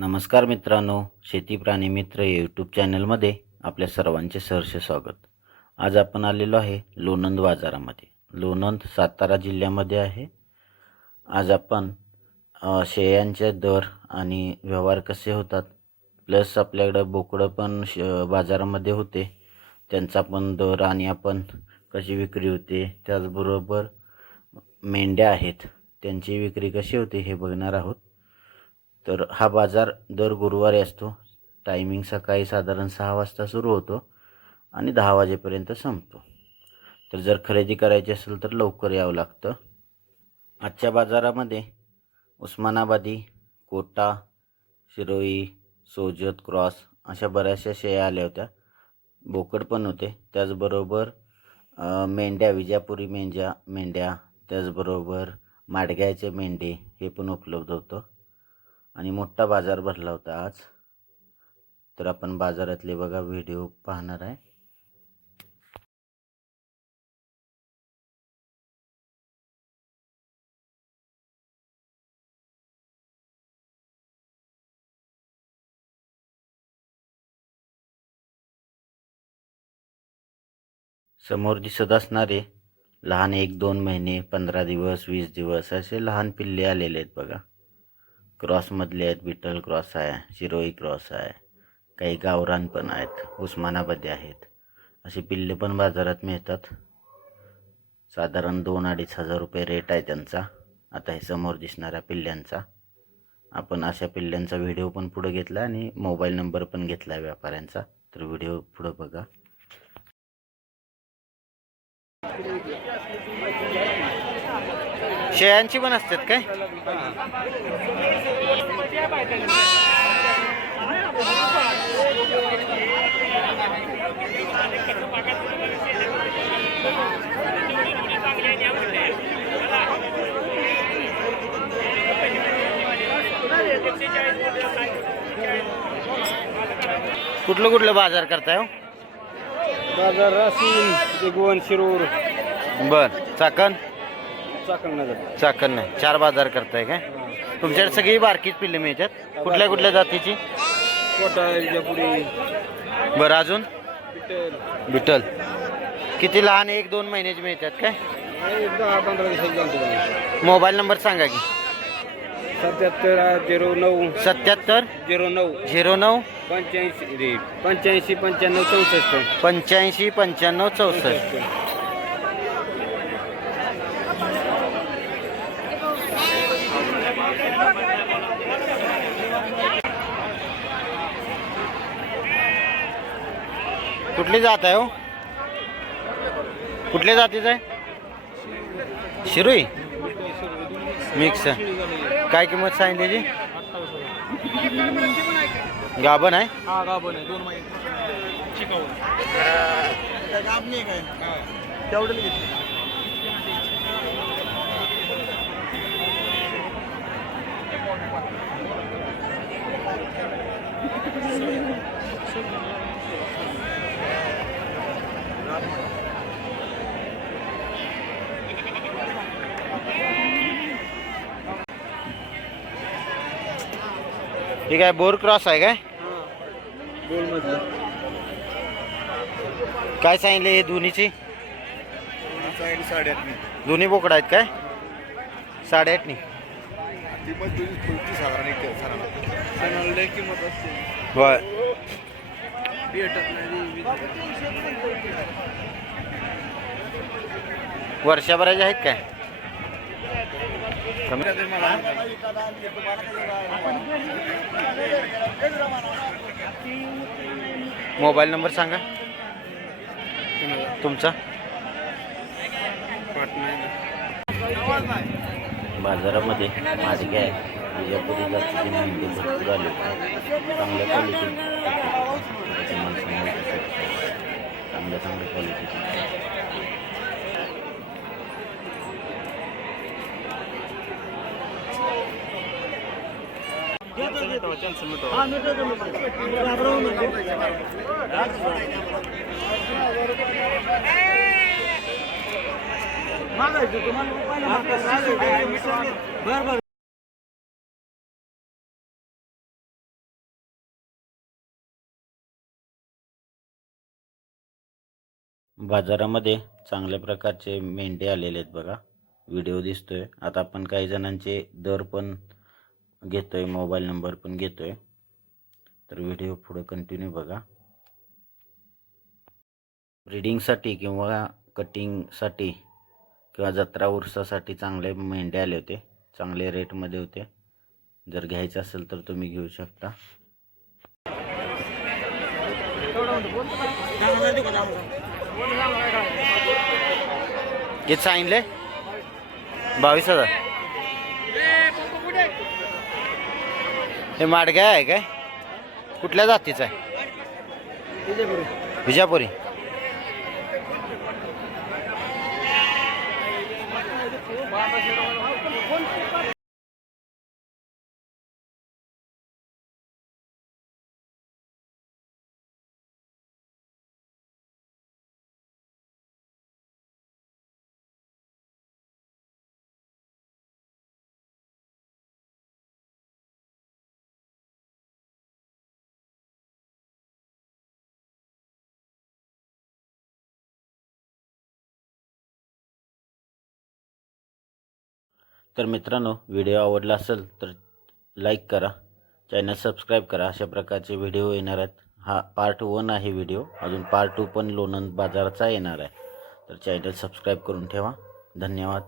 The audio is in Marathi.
नमस्कार मित्रांनो शेती प्राणी मित्र यूट्यूब चॅनलमध्ये आपल्या सर्वांचे सहर्ष स्वागत. आज आपण आलेलो आहे लोणंद बाजारामध्ये. लोणंद सातारा जिल्ह्यामध्ये आहे. आज आपण शेळ्यांचे दर आणि व्यवहार कसे होतात प्लस आपल्याकडं बोकडं पण श बाजारामध्ये होते. त्यांचा पण दर आणि आपण कशी विक्री होते त्याचबरोबर मेंढ्या आहेत त्यांची विक्री कशी होते हे बघणार आहोत. तर हा बाजार दर गुरुवारी असतो. टायमिंग सकाळी साधारण सहा वाजता सुरू होतो आणि दहा वाजेपर्यंत संपतो. तर जर खरेदी करायची असेल तर लवकर यावं लागतं. आजच्या बाजारामध्ये उस्मानाबादी कोटा शिरोई सोजत क्रॉस अशा बऱ्याचशा शेळ्या आल्या होत्या. बोकड पण होते. त्याचबरोबर मेंढ्या विजापुरी मेंढ्या मेंढ्या त्याचबरोबर माडग्याचे मेंढे हे पण उपलब्ध होतं. आणि मोठा बाजार भरला होता आज. तर आपण बाजारातले बघा व्हिडिओ पाहणार आहे. समोर दिसत असणारे लहान एक दोन महिने पंधरा दिवस वीस दिवस असे लहान पिल्ले आलेले आहेत बघा. क्रॉसमधले आहेत विठ्ठल क्रॉस आहे शिरोई क्रॉस आहे काही गावरान पण आहेत उस्मानाबादी आहेत. असे पिल्ले पण बाजारात मिळतात. साधारण दोन अडीच हजार रुपये रेट आहे त्यांचा. आता हे समोर दिसणाऱ्या पिल्ल्यांचा. आपण अशा पिल्ल्यांचा व्हिडिओ पण पुढे घेतला आणि मोबाईल नंबर पण घेतला आहे व्यापाऱ्यांचा. तर व्हिडिओ पुढं बघा. शेळ्यांची पण असतात काय? कुठलं कुठलं बाजार करताय हो? बाजार दिगवण शिरूर. बर चाकण? चाकण नाही चार बाजार करताय काय? तुमच्याकडे सगळी बारकीच पिल्ले मिळतात? कुठल्या कुठल्या जातीची? बरं अजून? विठ्ठल. किती लहान एक दोन महिन्याचे मिळतात काय? मोबाईल नंबर सांगा की. सत्याहत्तर झिरो नऊ. सत्याहत्तर? झिरो नऊ. झिरो नऊ? पंच्याऐंशी पंच्याऐंशी पंच्याण्णव चौसष्ट. पंच्याऐंशी पंच्याण्णव चौसष्ट. कुठली जात आहे हो? कुठल्या जातीचं आहे? शिरुई? मिक्स काय किंमत सांगितली गाभण आहे? ठीक आहे बोर क्रॉस आहे काय? काय सांगितले हे दोन्हीची साडेआठ दोन्ही बोकडा आहेत काय? साडेआठनी. ती पण नाही वर्षाभराचे आहेत काय? कमी मोबाईल नंबर सांगा. तुमचा? बाजारामध्ये माझे आहे. विजापुरी जातीची मेंढी भरपूर आली. चांगल्या क्वालिटी चांगल्या चांगल्या क्वालिटी बाजारामध्ये चांगल्या प्रकारचे मेंढे आलेले आहेत बघा. व्हिडिओ दिसतोय. आता आपण काही जणांचे दर पण घेतो आहे मोबाईल नंबर पण घेतो आहे तर व्हिडिओ पुढं कंटिन्यू बघा. ब्रिडिंगसाठी किंवा कटिंगसाठी किंवा जत्रा उर्सासाठी चांगले मेंढे आले होते. चांगले रेटमध्ये होते. जर घ्यायचं असेल तर तुम्ही घेऊ शकता. किती सांगितले? बावीस हजार. हे माडगाय आहे काय? कुठल्या जातीचं आहे? विजापुरी. तर मित्रांनो व्हिडिओ आवडला असेल तर लाईक करा चॅनल सबस्क्राईब करा. अशा प्रकारचे व्हिडिओ येणार आहेत. हा पार्ट वन आहे व्हिडिओ. अजून पार्ट टू पण लोणंद बाजाराचा येणार आहे. तर चॅनल सबस्क्राईब करून ठेवा. धन्यवाद.